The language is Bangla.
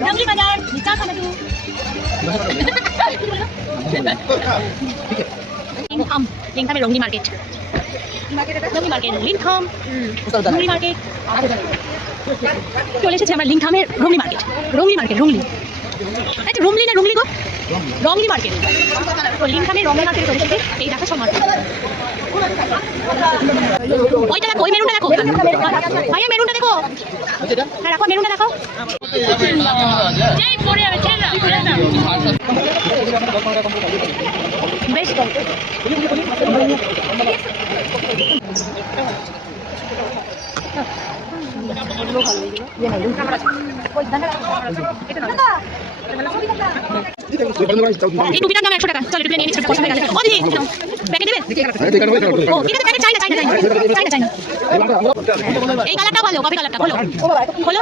रंगली बाजार चা খাবে তো লিংথাম লিংথামের Rongli market Rongli market Lingtam Rongli market চলে এসেছে আমরা লিংথামের রংলি মার্কেট রংলি আচ্ছা রংলি না রংলি গো রংলি মার্কেট তো লিংথামের রংলি মার্কেট চলে এসেছে এই দেখো সব মার্কেট ওইটা দেখো ওই মেরুনটা দেখো ভাইয়া মেরুনটা দেখো হ্যাঁ রাখো মেরুনটা দেখো বেশ এই টুপিটার দাম 100 টাকা চল টুপিটা নিয়ে নিচ্ছি পছন্দ হয়ে গেছে ও দিদি প্যাকেট দেবে ও ঠিক আছে প্যাকেট চাই না এই কালারটা ভালো কফি কালারটা খোলো খোলো